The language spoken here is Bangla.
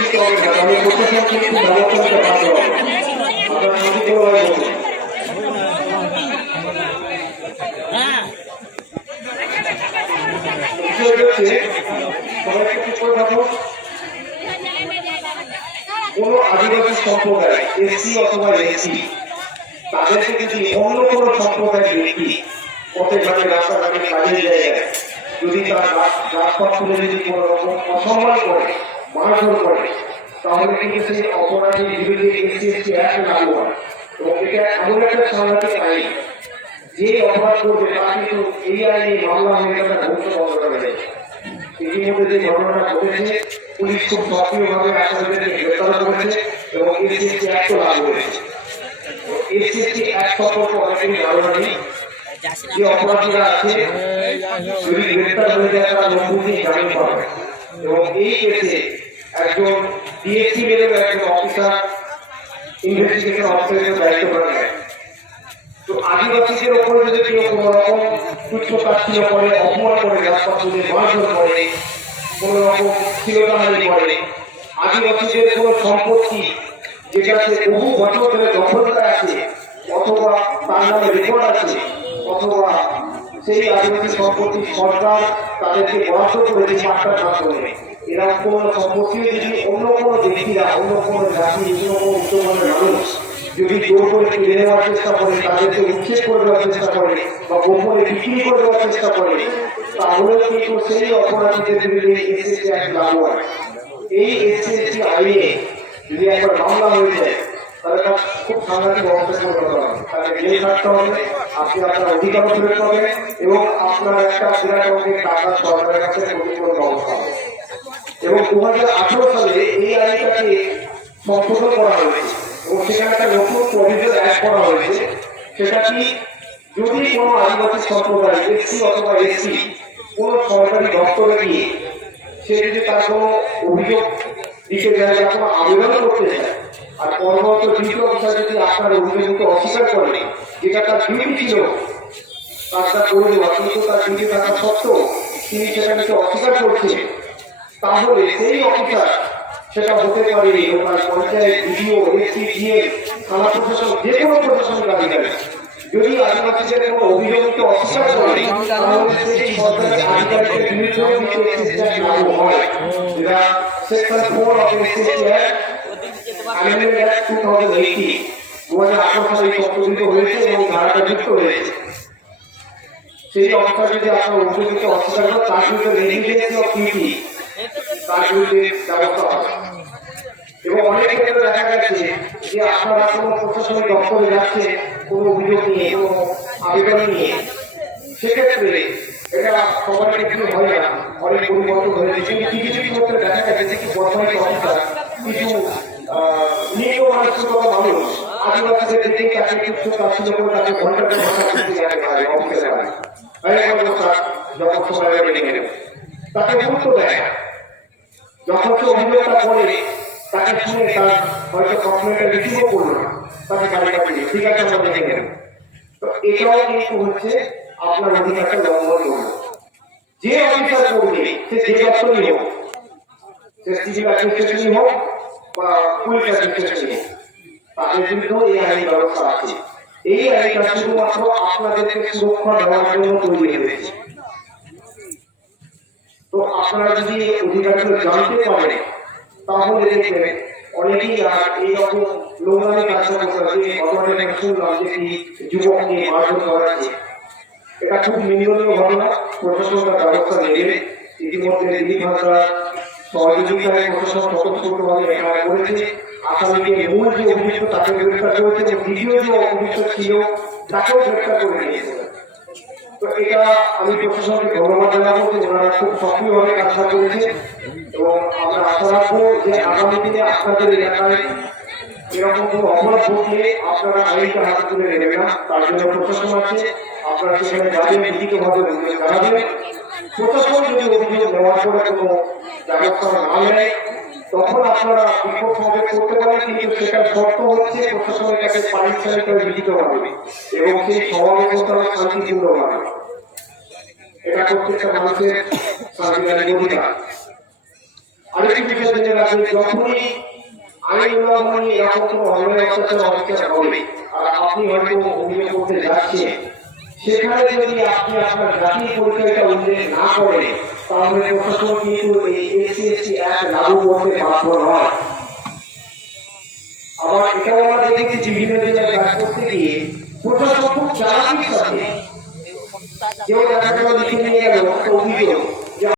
দিতে হবে না, তাহলে প্রশাসন কিন্তু ব্যবস্থা নিতে বাধ্য হবে। আপনারা শান্তিপূর্ণভাবে বলুন। কোন আদিবাসী সম্প্রদায় এসসি অথবা এসটি তাদেরকে যদি অন্য কোন সম্প্রদায়ের ব্যক্তি পথে ঘাটে রাস্তাঘাটে কাজের জায়গায় যদি তার রাজপথ তুলে যদি কোন রকম অসম্মান করে মারধর করে তাহলে কিন্তু সেই অপরাধীর বিরুদ্ধে এসসি অ্যাক্ট লাগু হয়। এবং এটা এমন একটা সাংঘাতিক আইন যে অপরাধ করবে তা কিন্তু এই আইনে মামলা হয়ে গেলে ভবিষ্যৎ বন্ধ করে দেয়। ইতিমধ্যে যে ঘটনাটা ঘটেছে পুলিশ খুব সক্রিয়ভাবে আসামিদেরকে গ্রেপ্তার করেছে এবং এসসি অ্যাক্ট লাগু হয়েছে। এসসি অ্যাক্ট সম্পর্কে অনেকেরই ধারণা নেই। যে অপরাধীরা আছে যদি গ্রেপ্তার হয়ে যায় তারা 90 দিন জামিন পাবে এবং এই কেসে একজন ডিএসপি লেভেলের একজন অফিসার ইনভেস্টিগেশন অফিসারের দায়িত্ব পালন করে। তো আদিবাসীদের উপরে যদি কেউ কোন রকম তুচ্ছ-তাচ্ছিল্য করে, অপমান করে, রাজপথে মারধর করে, কোন রকম স্থিরতাহানি করে, আদিবাসীদের কোন সম্পত্তি যেটাতে বহু বছর ধরে দখলতা আছে অথবা তার নামে রেকর্ড আছে অথবা সেই আদিবাসী সম্পত্তি সরকার তাদেরকে বরাদ্দ করেছে পাট্টার মাধ্যমে, এরকম কোন সম্পত্তি যদি অন্য কোনো ব্যক্তিরা, অন্য কোনো জাতি, অন্য কোনো উচ্চমানের মানুষ যদি জোর করে কিনে নেওয়ার চেষ্টা করে, তাদেরকে উচ্ছেদ করে দেওয়ার চেষ্টা করে বা গোপনে বিক্রি করে দেওয়ার চেষ্টা করে, তাহলে কিন্তু সেই অপরাধীদের বিরুদ্ধে এসএসসি অ্যাক্ট লাগু হয়। এই এসএসসি আইনে যদি একবার মামলা হয়ে যায় তাহলে তার খুব সাংঘাতিক অবস্থা করতে হবে। তাকে জেল থাকতে হবে, আপনি আপনার অধিকার ফেরত পাবেন এবং আপনার একটা বিরাট অঙ্কের টাকা সরকারের কাছে ক্ষতিপূরণ ব্যবস্থা হবে। এবং 2018 সালে এই আইনটাকে সংশোধন করা হয়েছে এবং সেখানে একটা নতুন প্রভিশন অ্যাড করা হয়েছে। সেটা কি, যদি কোনো আদিবাসী সম্প্রদায় এসসি অথবা এসটি কোন সরকারি দপ্তরে গিয়ে সে যদি তার কোনো অভিযোগ দিতে যায় বা কোনো আবেদন করতে চায় আর পরবর্তী ডিউটি অফিসার যদি আপনার অভিযোগকে অস্বীকার করে, যেটা তার ডিউটি ছিল কাজটা করে দেওয়া, কিন্তু তার ডিউটি থাকা সত্ত্বেও তিনি সেটাকে অস্বীকার করছেন, তাহলে সেই অফিসার, সেটা হতে পারে local panchayat, BDO, SP, DM, থানা প্রশাসন, যে কোনো প্রশাসনিক আধিকারিক, যদি আদিবাসীদের কোনো অভিযোগকে অস্বীকার করে তাহলে সেই সরকারি আধিকারিকের বিরুদ্ধে লাগু হয়। যেটা section 4 of SSC act amendment act 2018 2018 সালে সংশোধিত হয়েছে এবং ধারাটা যুক্ত হয়েছে। সেই অফিসার যদি আপনার অভিযোগকে অস্বীকার করে তার বিরুদ্ধে নেগলিজেন্স অফ ডিউটি, তার বিরুদ্ধে ব্যবস্থা হবে। এবং অনেক ক্ষেত্রে দেখা গেছে যে আপনারা কোনো প্রশাসনিক দপ্তরে যাচ্ছে কোনো অভিযোগ নিয়ে, কোনো আবেদন নিয়ে, সেক্ষেত্রে এটা সবার ক্ষেত্রে হয় না, অনেক পরিবর্তন হয়েছে। কিন্তু কিছু কিছু ক্ষেত্রে দেখা গেছে কি বর্তমানে অফিসার কিছু নিম্ন মানসিকতা মানুষ আদিবাসীদের দিকে তাকে কিছু তাচ্ছিল্য করে তাকে ঘন্টার পর ঘন্টা করতে যেতে পারে অফিসে পারে, যখন সময় বেড়ে গেলে তাকে গুরুত্ব দেয়। যখন সে অভিযোগটা করে তাকে শুনে তার হয়তো কমপ্লেনটা রিসিভও করলো না, তাকে গাড়ি পাঠিয়ে ঠিক আছে আমরা দেখে নেব। তো এটাও কিন্তু হচ্ছে আপনার অধিকারটা লঙ্ঘন করলো। যে অফিসার করবে সে যে দপ্তরই হোক, সে সিভিল অ্যাডমিনিস্ট্রেশনই হোক বা পুলিশ অ্যাডমিনিস্ট্রেশনই হোক, তাদের বিরুদ্ধেও এই আইনি ব্যবস্থা আছে। এই আইনটা শুধুমাত্র আপনাদেরকে সুরক্ষা দেওয়ার জন্য তৈরি হয়েছে। তো আপনারা যদি অধিকারগুলো জানতে পারেন তাহলে দেখবেন অনেকেই আর এইরকম নোংরামি কাজটা করতে ঘটনাটা শুনলাম যে যুবক নিয়ে মারধর করা আছে, এটা খুব নিন্দনীয় ঘটনা। প্রশাসন তার ব্যবস্থা নেবে। ইতিমধ্যে দিলীপ হাজরা সহযোগিতায় প্রশাসন স্বতঃস্ফূর্তভাবে এফআইআর করেছে। আসামিকে মূল যে অভিযুক্ত তাকে গ্রেফতার করেছে এবং দ্বিতীয় যে অভিযুক্ত ছিল তাকেও গ্রেফতার করে নিয়েছে। তো এটা আমি প্রশাসনকে ধন্যবাদ জানাবো যে ওনারা খুব সক্রিয়ভাবে কাজটা করেছে এবং আমরা আশা রাখবো যে আগামী দিনে আপনাদের এলাকায় এরকম কোনো অপরাধ ঘটলে আপনারা আইনটা হাতে তুলে নেবেন না, তার জন্য প্রশাসন আছে। আপনারা সেখানে যাবেন, লিখিতভাবে জানাবেন। প্রশাসন যদি অভিযোগ নেওয়ার পরে কোনো ব্যবস্থা না নেয় তখন আপনারা বিক্ষোভ সমাবেশ করতে পারেন, কিন্তু সেটার শর্ত হচ্ছে প্রশাসনের কাছে পারমিশন করে লিখিত হবে এবং সেই সমাবেশ শান্তিপূর্ণ হবে। এটা প্রত্যেকটা মানুষের সাংবিধানিক অধিকার। আরেকটি বিষয় জেনে রাখবেন, যখনই আইন উল্লঙ্ঘন নিয়ে এরকম কোনো অন্যায় অত্যাচার অত্যাচার হবে আর আপনি হয়তো অভিযোগ করতে যাচ্ছেন, সেখানে যদি আপনি আপনার জাতীয় পরিচয়টা উল্লেখ না করেন, তাহলে প্রশাসন কিন্তু এই এসসি অ্যাক্ট লাগু করতে বাধ্য নয়। আবার এটাও আমরা দেখেছি বিভিন্ন জায়গায় কাজ করতে গিয়ে প্রশাসন খুব চালাকির সাথে কেউ দেখা গেল লিখে নিয়ে গেল একটা অভিযোগ,